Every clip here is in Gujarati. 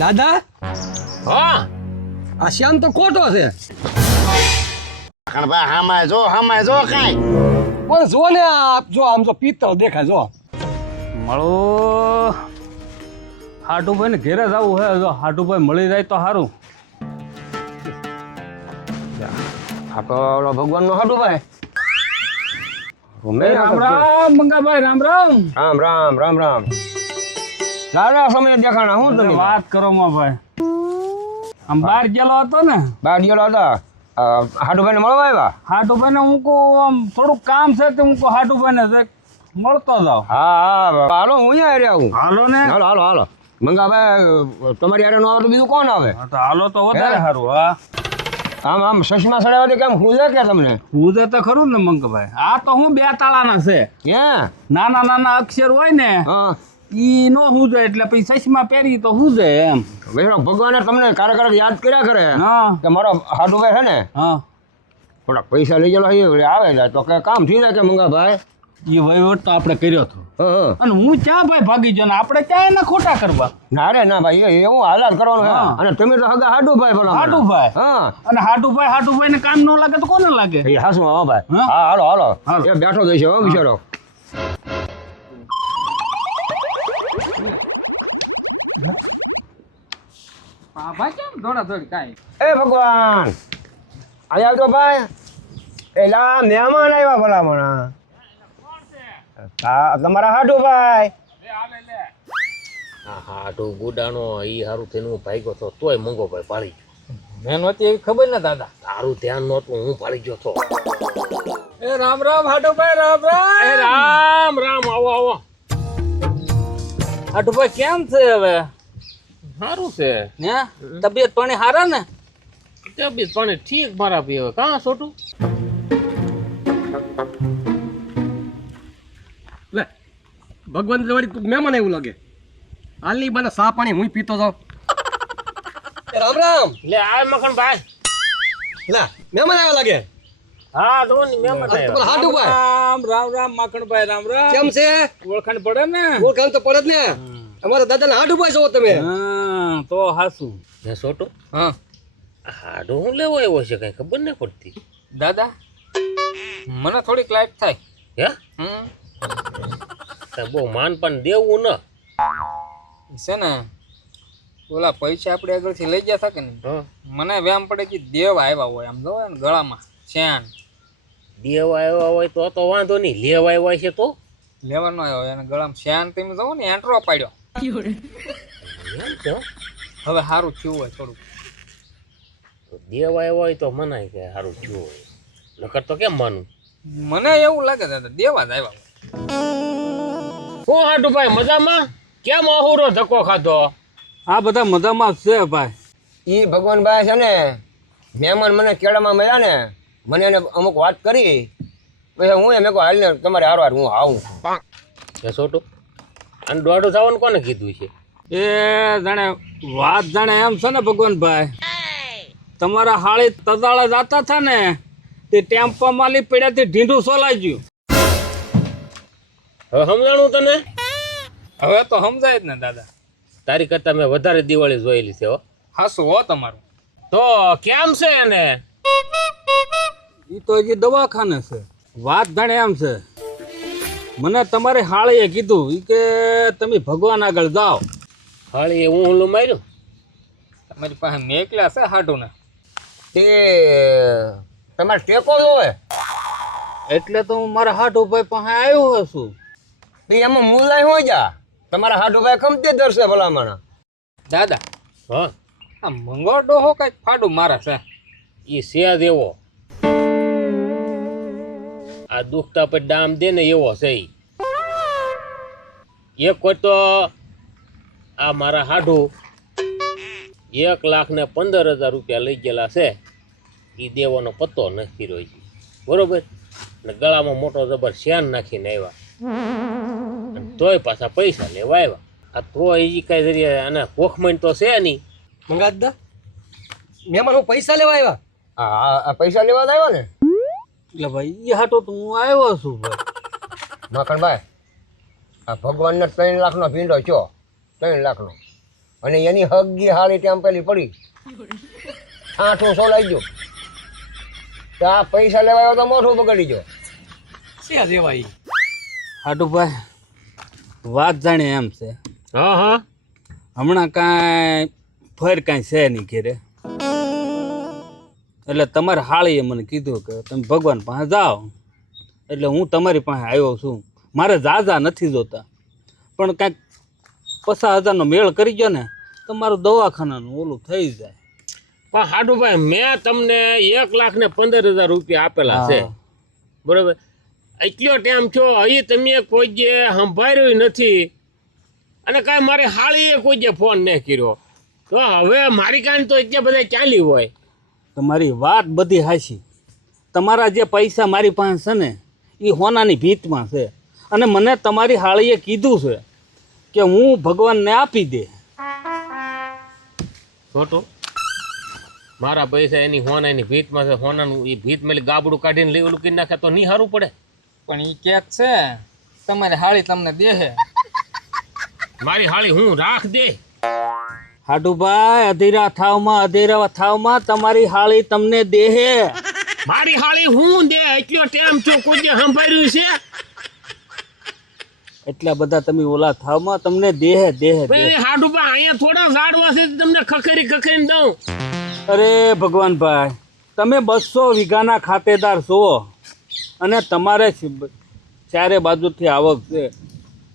દાદા હા આ શ્યામ તો ખોટો છે કણભા હામાય જો કાઈ પણ જો ને જો આમ જો પીતો દેખાય જો મળો હાટુભાઈ ને ઘેરે જવું હે જો હાટુભાઈ મળી જાય તો સારું. આ તો ઓલો ભગવાનનો હાટુભાઈ રામ રામ મંગાભાઈ રામ રામ. રામ દાદા સમય દેખાણા હું તમે વાત કરો માં ભાઈ આમ બહાર ગયેલો હતો ને બાર ગયેલો હતા હાટુભાઈ ને મળવા આવ્યા હાટુભાઈ ને હું આમ થોડુંક કામ છે તો હું હાટુભાઈ ને મળતો જાવ. હા હાલો હું અહીંયા રહ્યા હું હાલો ને હાલો મંગાભાઈ તમારી યારે નો આવે તો બીજું કોણ આવે હા, તો હાલો તો વધારે સારું. હા આમ ચશ્મા સડાવવા કેમ ખુલે કે તમને પૂજે તો ખરું ને મંગભાઈ આ તો હું 2 તાળાના છે હે નાના અક્ષર હોય ને હા ઈ નો હુજે એટલે પછી ચશ્મા પહેરી તો હુજે એમ. ભગવાને તમને ક્યારેક યાદ કર્યા કરે હા કે મારો હાટુભાઈ છે ને હા થોડાક પૈસા લઈ ગયેલો આવે જાય તો કે કામ થઈ જાય કે મંગાભાઈ એ વહીવટ તો આપણે કર્યો હતો હા અને હું ક્યાં ભાઈ ભાગી ગયો ને આપણે ક્યાં એના ખોટા કરવા. ના રે ના ભાઈ એવું હાલાત કરવાનું છે હા. અને તમે તો હગા હાટુભાઈ બોલો હાટુભાઈ હા અને હાટુભાઈ ને કામ ન લાગે તો કોને લાગે. એ હાસુ હા ભાઈ હા? હા હાલો હાલો. એ બેઠો જઈશ હો બિચારો ભાઈ કેમ દોડા દોડી કાઈ એ ભગવાન અહીં આવજો ભાઈ એલા મહેમાન આવ્યા ભલામણા હા તમારા હાટુભાઈ હાટુ ગુડાનો ઈ હારું થઈને હું ભાગ્યો તો તોય મંગો ભાઈ પાડી મેં નહોતી એવી ખબર ને દાદા. તારું ધ્યાન નહોતું હું પાડી ગયો તો એ રામ રામ હાટુભાઈ રામ રામ. રામ આવો હાટુભાઈ કેમ છે હવે સારું છે ને તબિયત પાણી હારા ને તબિયત પાણી ઠીક મારા પી હવે કાં છોટું લે ભગવાન વળી મહેમાન એવું લાગે હાલની બને સા પાણી હું પીતો જાઉં રામ લે આ મખણ ભાઈ લે મહેમાન આવ્યા લાગે હા તો મહેમાન આવ્યા. હાટુભાઈ રામ માખણભાઈ રામ રામ. કેમ છે ઓળખાણ પડે ને ઓળખાણ તો પડે જ ને અમારા દાદાના હાટુભાઈ છો તમે હા તો હાસુ ને છોટું હા હાડો હું લેવો આવ્યો છે કઈ ખબર નહીં પડતી દાદા મને થોડીક લાઈટ થાય. હે બહુ માન પણ દેવું ન છે ને ઓલા પૈસા આપણે આગળથી લઈ ગયા હતા કે ને હા મને વ્યામ પડે કે દેવ આવ્યા હોય આમ જોવે ને ગળામાં શ્યાન દેવ આવ્યા હોય તો વાંધો નહીં લેવા આવ્યા છે તો લેવાનો આવ્યો હોય અને ગળામાં શ્યાન તમે જોવો ને એન્ટ્રો પાડ્યો. એમ છે હો. હવે સારું થયું હોય થોડુંક. દેવ આવ્યા હોય તો મનાય કે સારું થયું હોય નકર તો કેમ માનું મને એવું લાગે દાદા દેવા જ આવ્યા હોય. હું હાટું ભાઈ મજામાં કેમ અહુરો ધક્કો ખાધો આ બધા મજામાં છે ભાઈ. ઈ ભગવાન ભાઈ છે ને મહેમાન મને કેળામાં મળ્યા ને મને એને અમુક વાત કરી પછી હું એમ કહું હાલ ને તમારે હારવાર હું આવું એ છોટું અને દોડું થવાનું કોને કીધું છે એ જાણે વાત જાણે એમ છે ને ભગવાનભાઈ તમારા હાળી તદાળા જાતા હતા ને તે ટેમ્પા માલી પડ્યાથી ઢીંઢું સોલાઈ ગયું. હવે સમજાણું તને હવે તો સમજાય જ ને દાદા. તારી કરતા મેં વધારે દિવાળી જોયેલી છે હો હાસું હો તમારું. તો કેમ છે એને એ તો હજી દવાખાને છે. વાત જાણે એમ છે મને તમારી હાળીએ કીધું ઈ કે તમે ભગવાન આગળ જાઓ. હાળી હું હુલું માર્યું તમારી પાસે મેકલા છે હાટુને તે તમારે ટેકો જોવે એટલે તો હું મારા હાટુભાઈ પાસે આવ્યો છું. તો એમાં મુલાય હોય જા તમારા હાટુભાઈ ખમતી દરશે ભલામણ દાદા હા આ મંગળડો હો કઈક ફાડું મારે છે. એ છે એવો આ દુખતા પર ડામ દે ને એવો છે ઈ. એક કોઈ તો આ મારા હાડુ 1,15,000 રૂપિયા લઈ ગયેલા છે એ દેવાનો પત્તો નથી રહ્યો બરોબર ને ગળામાં મોટો જબર શ્યાન નાખીને આવ્યા અને તોય પાછા પૈસા લેવા આવ્યા આ તો એ કઈ જરીએ અને કોખમણ તો છે નહીં મંગાત દા મહેમાન હું પૈસા લેવા આવ્યા આ પૈસા લેવા જ આવ્યા ને એટલે ભાઈ એ હાટો તો હું આવ્યો છું ભાઈ. મખણભાઈ આ ભગવાનને 3 લાખનો ભીંડો છો 3 લાખનો અને એની હગી હાળી ત્યાં પેલી પડી ઠાઠું સોલાઈ ગયો તો આ પૈસા લેવા આવ્યો તો મોઢું બગડી ગયો. છે દેવાઈ હાડુભાઈ વાત જાણે એમ છે, હા હા હમણાં કાંઈ ફેર કાંઈ છે નહીં ઘેરે, એટલે તમારે હાળીએ મને કીધું કે તમે ભગવાન પાસે જાઓ, એટલે હું તમારી પાસે આવ્યો છું. મારે ઝાઝા નથી જોતા, પણ કાંઈક 50,000નો મેળ કરી ગયો ને તો મારું દવાખાનાનું ઓલું થઈ જાય. પણ હાડુભાઈ મેં તમને 1,15,000 રૂપિયા આપેલા છે, હા. બરોબર? એટલો ટાઈમ છો અહીં તમે કોઈ જે સંભાળ્યું નથી અને કાંઈ મારી હાળીએ કોઈ જે ફોન નહીં કર્યો, તો હવે મારી કાંઈ તો એટલા બધા ચાલી હોય. તમારી વાત બધી હાચી. તમારા જે પૈસા મારી પાસે છે ને એ હોનાની ભીતમાં છે, અને મને તમારી હાળીએ કીધું છે કે હું ભગવાનને આપી દે. ખોટું? મારા પૈસા એની હોનાની ભીતમાં છે, હોનાનું એ ભીત મેલી ગાબડું કાઢીને લઈ ઓલું કરી નાખે તો નહીં સારું પડે? પણ ઈ કેક છે તમારી હાળી તમને દેહે. મારી હાળી હું રાખ દે. હાડુભાઈ અધીરા થાવમાં તમારી હાળી તમને દેહે. મારી હાળી હું દે એટલો ટાઈમ છો કોઈ જે સંભાળ્યું છે? એટલા બધા તમે ઓલા થાવમાં તમને દેહે દેહે દેહે. ભાઈ હાડુબા અહીંયા થોડા ઝાડવા છે તમને ખખરીને દઉં. અરે ભગવાનભાઈ, તમે 200 વીઘાના ખાતેદાર છો અને તમારે ચારે બાજુથી આવક છે.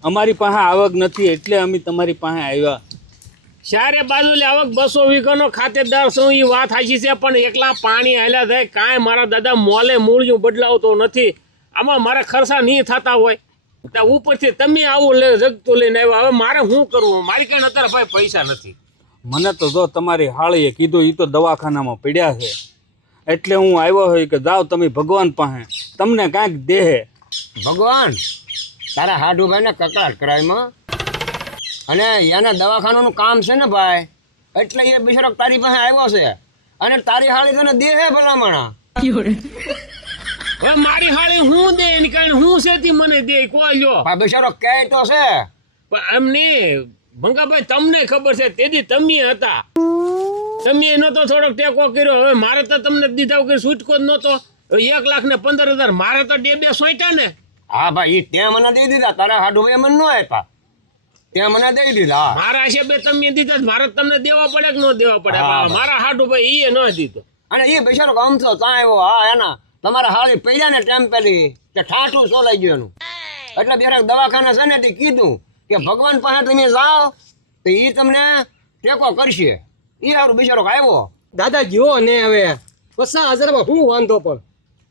અમારી પાસે આવક નથી એટલે અમે તમારી પાસે આવ્યા. ચારે બાજુ આવક 200 વીઘાનો ખાતેદાર છું એ વાત સાચી છે, પણ એકલા પાણી હાલ્યા થાય કાંઈ મારા દાદા મોલે મૂળિયું બદલાવતો નથી. આમાં મારે ખર્ચા નહીં થતા હોય તો ઉપરથી તમે આવું જગતું લઈને આવ્યા. હવે મારે શું કરવું? મારી કાંઈ અત્યારે ભાઈ પૈસા નથી. મને તો જો તમારી હાળીએ કીધું એ તો દવાખાનામાં પડ્યા છે, એટલે હું આવ્યો હોય કે જાઓ તમે ભગવાન પાસે, તમને કાંઈક દેહે. ભગવાન તારા હાડુભાઈને કકડાટ કરાયમાં અને એના દવાખાનાનું કામ છે ને ભાઈ, એટલે એ બિચારો તારી પાસે આવ્યો છે અને તારી હાળી તને દેહે ભલામણા. હવે મારી હાળી હું દે એની કારણે હું છે તે મને દે કોઈ લ્યો. આ બિચારો કહે તો છે પણ એમને ભંગાભાઈ તમને ખબર છે તેથી તમે હતા, તમે નતો થોડોક ટેકો કર્યો. હવે મારે તો તમને દીધા વગર છૂટકો જ નતો. 1,15,000 મારે તો 2 સોંટ્યા ને. હા ભાઈ તે મને દઈ દીધા, તારા હાડુભાઈ મને ન આપ્યા, તે મને દઈ દીધા. મારા છે બે તમે દીધા, મારે તમને દેવા પડે કે ન દેવા પડે? હા, મારા હાડુભાઈ એ ન દીધો. અને એ બિચારો ગમતો ત્યાં આવ્યો. હા એના તમારા હાળી પડ્યા ને ટેમ્પેલી તે ઠાઠું સોલાઈ ગયું એનું. એટલે બેરા દવાખાના છે ને તે કીધું કે ભગવાન પાસે તમે જાઓ તો એ તમને ટેકો કરશે. એ સારું બિચારો આવ્યો. દાદા ગયો ને હવે 50,000માં હું વાંધો પણ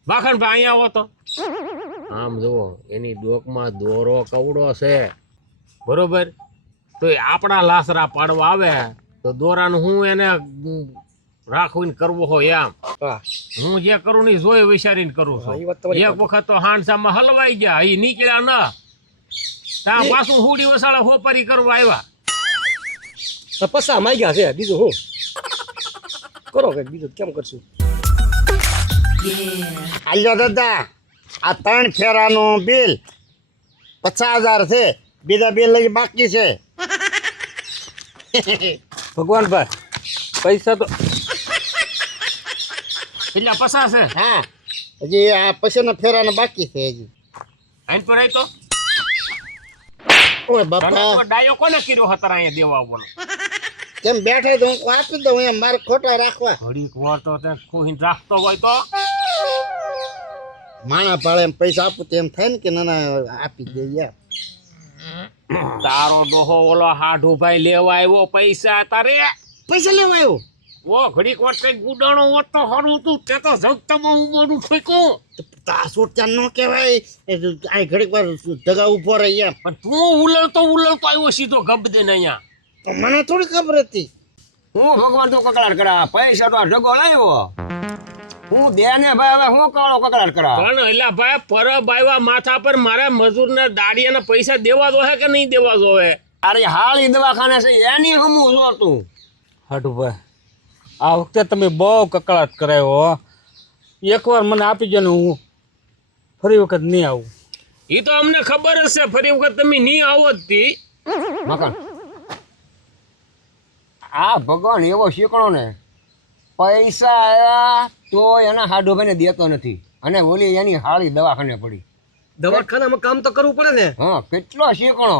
ભાખણભાઈ અહીંયા આવો તો આમ જુઓ, એની ડોકમાં દોરો કવડો છે, બરોબર? તો એ આપણા લાસરા પાડવા આવે તો દોરાનું હું એને રાખવીને કરવો હોય એમ. હા હું જે કરું ને ઈ જોઈ વિચારીને કરું છું. હા, એ વાત તમારી એક વખત તો હાંડસામાં હલવાઈ ગયા, એ નીકળ્યા ન ત્યાં પાછું હુડી વસાળે હોપારી કરવા આવ્યા. પૈસા માંગ્યા છે, બીજું હું કરો કે બીજું કેમ કરશું. આલ્યો દાદા, આ 3 ફેરાનું બિલ 50,000 છે, બીજા બિલ લઈ બાકી છે. ભગવાનભાઈ પૈસા તો એટલે પસાર છે હા, હજી આ પછીના ફેરાના બાકી છે હજી. આઈન પર તો ઓય બાપા, ડાયો કોને કર્યો હતા અહીંયા દેવા આવવાનો? કેમ બેઠા તો હું આપી દઉં એમ, મારે ખોટા રાખવા. ઘડીક વાર તો ત્યાં કોઈને રાખતો હોય તો માણા પાડે એમ પૈસા આપું તો એમ થાય ને કે ના આપી દે યાર. તારો ડોહો ઓલો હાઢુભાઈ લેવા આવ્યો પૈસા તારે. પૈસા લેવા આવ્યો? ઓ ઘડીક વાર કઈ ગુડાણો હોત તો સારું હતું. તે તો જગતામાં હું બધું ઠોક્યું. તા સોટ્યા ન કહેવાય, આ ઘડીક વાર જગા ઉભો રહી એમ. પણ તું ઉલળતો આવ્યો સીધો ગબ દે ને અહીંયા. તો મને થોડી ખબર હતી. હું ભગવાન તો કકડાટ કરા, પૈસા તો આ ઢગો લાવ્યો. હું દે ને ભાઈ હવે હું કાળો કકડાટ કરા. પણ એલા ભાઈ પરબ આવ્યા માથા પર મારા મજૂરના દાડિયાના પૈસા દેવા જોહે કે નહીં દેવા જોહે? અરે હાળી દવાખાને છે એની હમું જોતું. હાડુભાઈ આ વખતે તમે બહુ કકળાટ કરાયો હો. એકવાર મને આપી દો ને હું ફરી વખત નહીં આવું. એ તો અમને ખબર જ છે ફરી વખત તમે નહીં આવો જ તી. મકાન આ ભગવાન એવો શીખણો ને પૈસા આવ્યા તો એના હાડુભાઈને દેતો નથી અને ઓલી એની હાળી દવાખાને પડી. દવાખાનામાં કામ તો કરવું પડે ને. હા કેટલો શીખણો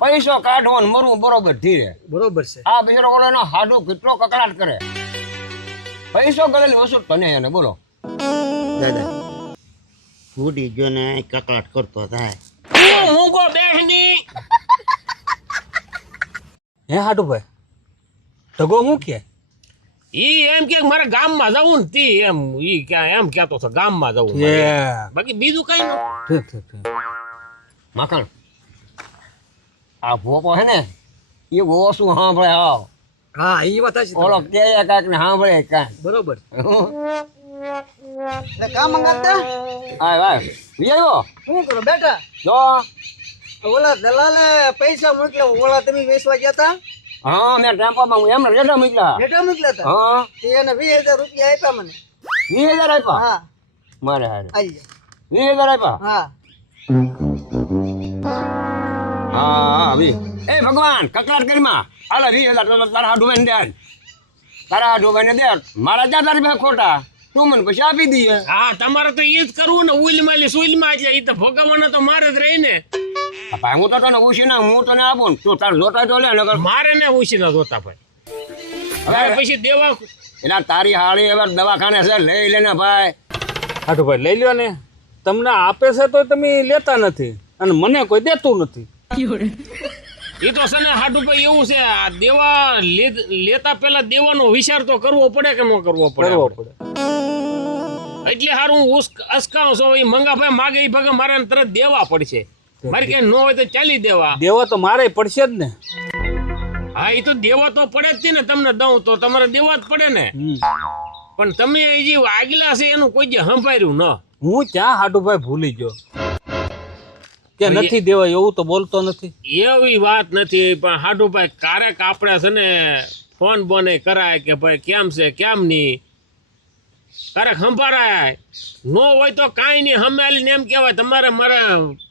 પૈસો કાઢવો ને મરવું બરોબર ધીરે. બરોબર છે. આ બિચારો ઓલો એનો હાડુ કેટલો કકડાટ કરે. પૈસો ગળેલી વસ્તુ તને એને બોલો દાદા ફૂટી ગયો ને કકડાટ કરતો થાય. મૂકો બેહની. હે હાટુભાઈ ઢગો હું કે ઈ એમ કે મારે ગામમાં જવું ને તી એમ ઈ ક્યાં એમ કહેતો હતો ગામમાં જવું મારે. બાકી બીજું કઈ ન. માખણ આ ભોપો હે ને એ ઓછું સાંભળે. આવ હા એ વાત છે. ઓલો કે કાંઈક ને સાંભળે કાંઈ. બરોબર. કામ મંગાતા હા ભાઈ વિજયો શું કરો બેટા? જો ઓલા દલાલે પૈસા મોકલ્યા, ઓલા તમે વેચવા ગયા તા? હા મેં ટેમ્પોમાં હું એમને રેટા મૂક્યા. બેટા મોકલ્યા તા? હા તે એને 20,000 રૂપિયા આપ્યા મને. 20,000 આપ્યા હા મારે હારે આવી જા. 20,000 આપ્યા. હા હા હા વી એ ભગવાન કકડાટ કરીમાં હાલે 20,000 તારા હાડુભાઈને દે. તારા હાડુભાઈને દે. મારા જ્યાં તારી પાસે ખોટા તું મને પછી આપી દઈએ. હા તમારે તો એ જ કરવું ને ઉઈલમાં સુઈલમાં એટલે એ તો ભોગવવાના તો મારે જ રહી ને. ભાઈ હું તો તને ઉછીને હું તને આપું ને તું તાર જોતા તો લે નકર મારે ને ઉછીના જોતા ભાઈ. હવે પછી દેવા એટલે તારી હાળી હવે દવાખાને છે લઈ લેને ભાઈ. હાટુભાઈ લઈ લ્યો ને તમને આપે છે તો તમે લેતા નથી અને મને કોઈ દેતું નથી. એ તો છે ને હાટુ ભાઈ એવું છે આ દેવા લેતા પહેલા દેવાનો વિચાર તો કરવો પડે કે ન કરવો પડે. કરવો પડે. એટલે હારું હું અસકાઉં છું એ મંગાભાઈ માગે એ ભગે મારે તરત દેવા પડશે. મારે ક્યાંય ન હોય તો ચાલી દેવા. દેવા તો મારે પડશે જ ને. હા એ તો દેવા તો પડે જ ને. તમને દઉં તો તમારે દેવા જ પડે ને. પણ તમે એ જે આગલા છે એનું કોઈ જે સંભાળ્યું ન. હું ક્યાં હાટુભાઈ ભૂલી ગયો કે નથી દેવા એવું તો બોલતો નથી. એવી વાત નથી પણ હાટુભાઈ ક્યારેક આપણે છે ને ફોન બોને કરાય કે ભાઈ કેમ છે કેમ નહીં. ક્યારેક સંભાળાય ન હોય તો કાંઈ નહીં હમેલીને એમ કહેવાય તમારે મારે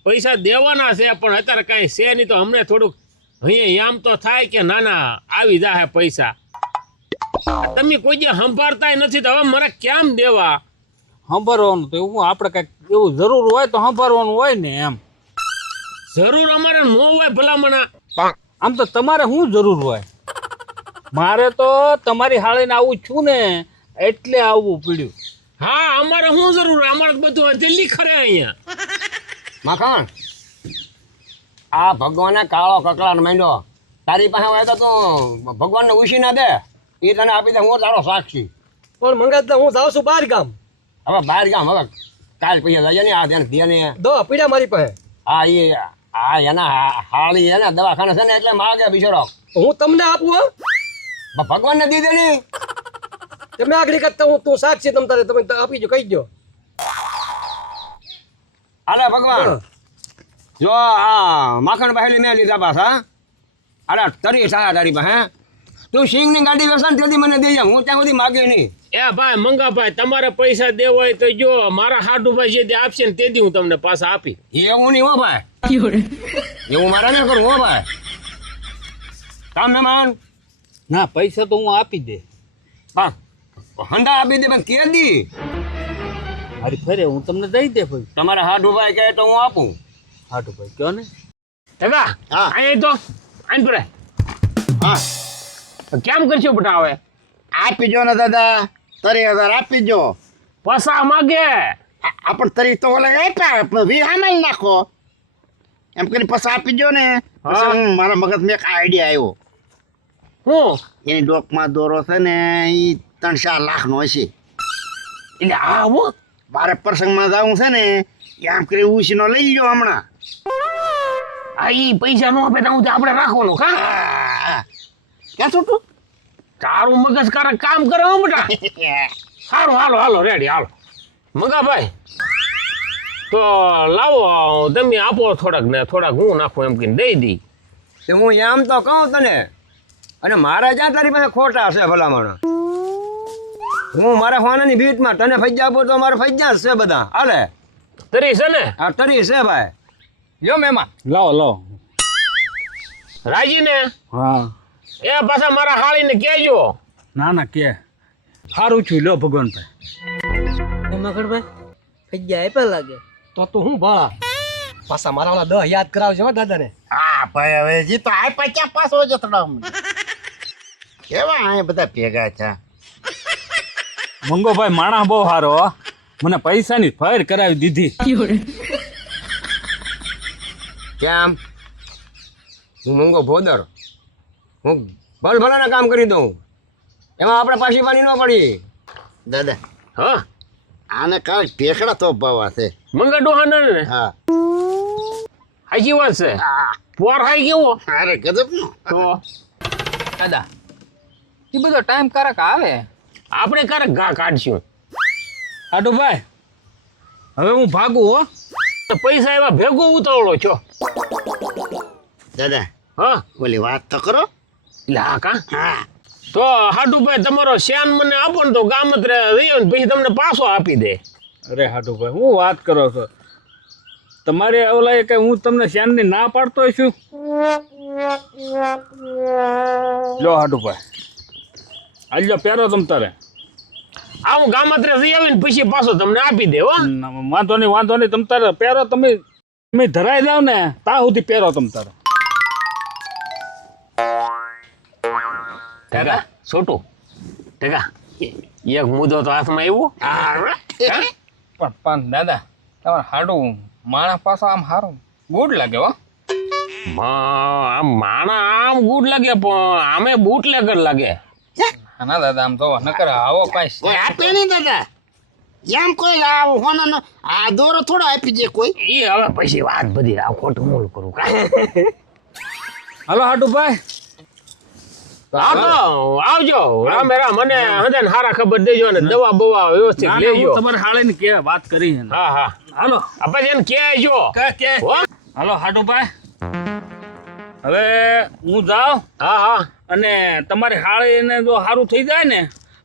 પૈસા દેવાના છે પણ અત્યારે કાંઈ છે નહીં તો અમને થોડુંક અહીંયા આમ તો થાય કે ના ના આવી જાય પૈસા. તમે કોઈ જે સંભાળતા નથી તો હવે મારે કેમ દેવા. સંભાળવાનું તો એવું આપણે કાંઈક એવું જરૂર હોય તો સંભાળવાનું હોય ને એમ. જરૂર અમારે ન હોય ભલામણા. આમ તો તમારે શું જરૂર હોય. મારે તો તમારી હાળીને આવું છું ને એટલે આવવું પડ્યું. હા અમારે શું જરૂર અમારે તો બધું દિલ્હી ખરે અહીંયા. માખણ આ ભગવાને કાળો કકડાટ માંડ્યો તારી પાસે હોય તો તું ભગવાનને ઉછી ના દે એ તને આપી દે. હું તારો સાક્ષી. પણ મંગાતા હું જાઉં છું બહાર ગામ. હવે બહાર ગામ હવે કાલ પૈસા જઈએ ને આ ધ્યાન દે ને. દવા પીડ્યા મારી પાસે. હા એ આ એના હાળી એના દવાખાને છે ને એટલે માગે બિચારો. હું તમને આપું હો. ભગવાનને દીધે નહીં. તમે આગળ કરતા હું તું સાક્ષી તમ તારે તમે આપી જો કહી દો. અરે ભગવાન જો આ માખણ પહેલી મેં લીધા પાછા. અરે તરી સારા તારી પાસે તું સિંગની ગાડી વેસન તેથી મને દઈ જા. હું ત્યાં સુધી માગે નહીં. એ ભાઈ મંગાભાઈ તમારે પૈસા દેવા હોય તો જો મારા હાડુભાઈ જે આપશે ને તેથી હું તમને પાછા આપી. એવું નહીં હો ભાઈ. એવું મારે ના કરું હો ભાઈ. કામ મહેમાન ના પૈસા તો હું આપી દે. હા હંડા આપી દે પણ કે દી મારી ફરે હું તમને દઈ દે ભાઈ. તમારે હાથ ઉભાઈ કહે તો હું આપું. હાટુભાઈ કયો ને. એવા હા. અહીં તો આન પરે હા કેમ કરશો બેટા હવે. આપી જો ને દાદા 30,000 આપી જો. પસા માગે આપણે 30 તો ઓલા આપ્યા પણ 20 હામેલ નાખો એમ કરી પછી આપી જો ને. પછી હું મારા મગજમાં એક આઈડિયા આવ્યો. હું એની ડોકમાં દોરો છે ને એ 3-4 લાખનો હશે. એટલે આ હું મારે પ્રસંગમાં જવું છે ને એમ કરી ઉછીનો લઈ લ્યો હમણાં. આ ઈ પૈસા નો આપે તો આપણે રાખવાનું કા. હા. ક્યાં છૂટું તારું મગજ કારક કામ કરે હો બેટા. સારું હાલો હાલો રેડી હાલો મંગાભાઈ તો લાવો તમે આપો થોડાક ને થોડાક હું નાખું એમ કહીને દઈ દી. તો હું એમ તો કહું તને અને મારા જ્યાં તારી પાસે ખોટા છે ભલામણ. હું મારા હોનાની ભીટમાં તને ફૈજા આપો તો મારે ફૈજા જ છે બધા. હાલે તરી છે ને આ તરી છે ભાઈ. યો મહેમાન લાવો લાવો. રાજી ને હા એ પાછા મારા હાળીને કહેજો. ના ના કે સારું છું લ્યો ભગવાનભાઈ. મકરભાઈ પૈસા આપ્યા લાગે. તો હું ભાળા પાછા મારા ઓલા 10 યાદ કરાવજો હો દાદાને. હા ભાઈ હવે જી તો આ પચ્યા પાછો જ તડાવ કેવા આ બધા ભેગા છે મંગોભાઈ માણસ બહુ સારો હો. મને પૈસાની ફેર કરાવી દીધી. કેમ હું મંગો ભોદર, હું ભલભલાના કામ કરી દઉં, એમાં આપણે પાછી પાણી ન પડી. દાદા હા આને કાંઈ ટેકડા તો પાવા છે. મંગા ડોહાને ને હા હાચી વાત છે. પોર હાઈ કેવો અરે ગજબ નો તો દાદા એ બધો ટાઈમ કારક આવે. આપણે ક્યારેક ઘા કાઢશું. હાડુભાઈ હવે હું ભાગું હો. તો પૈસા એવા ભેગો ઉતાવળો છો. દાદા હા ઓલી વાત તો કરો. એટલે હા કા હા તો હાડુભાઈ તમારો શ્યાન મને આપો ને તો ગામત રહ્યો ને પછી તમને પાછો આપી દે. અરે હાડુભાઈ હું વાત કરો છો? તમારે ઓલા કે હું તમને શ્યાનની ના પાડતો છું? લો હાડુભાઈ આજો પહેરો તમ તારે. આવું ગામત જઈ આવીને પછી પાછો તમને આપી દે હો. વાંધો નહીં તમ તારે પહેરો. તમે ધરાઈ જાવ ને ત્યાં સુધી પહેરો તમ તારે. ટેકા છોટું ટેકા એક મુદ્દો તો હાથમાં આવ્યો. પણ દાદા તમારે હાડું માણસ પાછો આમ સારું ગુડ લાગે હો. આમ માણા આમ ગુડ લાગે પણ આમે બૂટ લેકર લાગે. ના દાદા આમ જોવો નકર આવો કોઈ કઈ આપે નહીં દાદા એમ કોઈ આ હોનાનો આ દોરો થોડો આપી દે કોઈ. એ હવે પછી વાત બધી આ ખોટું મૂળ કરું કાંઈ. હાલો હાડુભાઈ હા તો આવજો રામે રામ. મને હંધે ને હારા ખબર દેજો ને દવા બવા વ્યવસ્થિત લેજો. તમારે હાળે કે વાત કરી છે ને. હા હા હાલો આપણે એને કહેજો. હો? હાલો હાડુભાઈ હવે હું જાઉં. હા હા અને તમારી હાળીને જો સારું થઈ જાય ને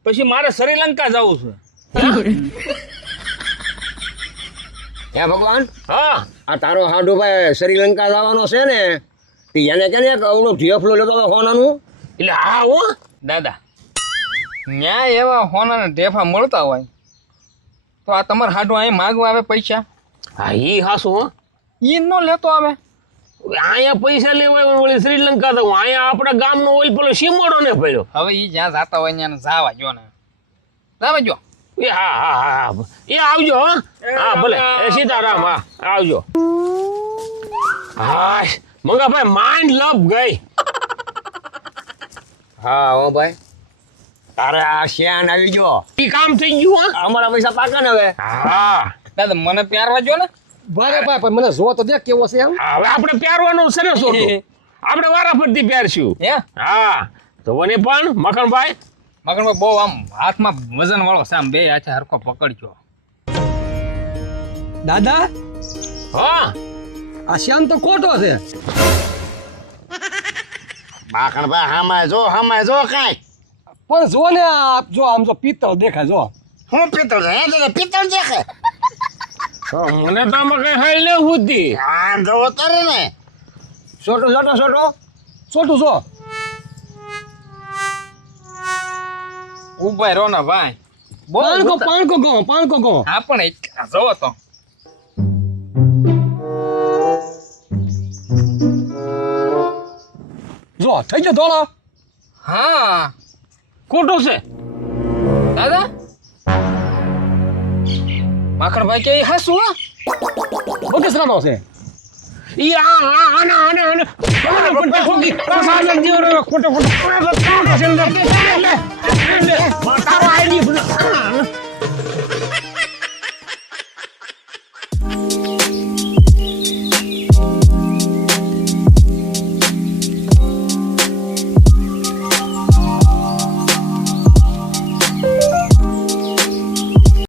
પછી મારે શ્રીલંકા જવું છે. હે ભગવાન, હા આ તારો હાડુભાઈ શ્રીલંકા જવાનો છે ને, તો એને કે ને અવળો ઢીફલો લેતો હતો સોનાનું. એટલે હા હો દાદા ન્યા એવા હોના ઢેફા મળતા હોય તો આ તમારે હાડું અહીં માગવા આવે પૈસા હા ઈ હાસું હો. ઈ ન લેતો આવે. અહીંયા પૈસા લેવા વળી શ્રીલંકા તો અહીંયા આપણા ગામનો ઓલ પેલો સીમોડો ને પડ્યો. હવે ઈ જ્યાં જાતા હોય ત્યાં જાવા જો ને જાવા જો. એ હા હા હા એ આવજો હો. હા ભલે એ સીતારામ. હા આવજો. હા મંગાભાઈ માઇન્ડ લપ ગઈ. હા હો ભાઈ, તારે આ શ્યાન આવી ગયો, ઈ કામ થઈ ગયું હો. અમારા પૈસા પાકા ને હવે. હા દાદા મને પ્યારવા જો ને. ભારે ભાઈ પણ મને જો તો દેખ કેવો છે એમ. હવે આપણે પહેરવાનું છે ને સોટું. આપણે વારાફરતી પહેરશું. હે હા તો વને પણ મખણભાઈ મગનમાં બહુ આમ હાથમાં વજન વાળો છે આમ બે હાથે હરખો પકડજો. દાદા હા આ શ્યામ તો ખોટો છે. બાકણભાઈ હામાય જો કાંઈ. પણ જો ને આ જો આમ જો પિત્તળ દેખાય જો. હું પિત્તળ છે હે દાદા પિત્તળ દેખે. મને તો આમાં કઈ હાલ ન હોતી. આ જોવો તારે ને છોટું છોટું જો ઉભા રહો ને ભાઈ. બહુ પાણકો ગો હા પણ જોવો તો જો થઈ ગયો ધોળો. હા ખોટું છે દાદા માખણભાઈ કે ઈ હાસું હો. બગસરાનો છે. ઈ આના ખોટો ખોટો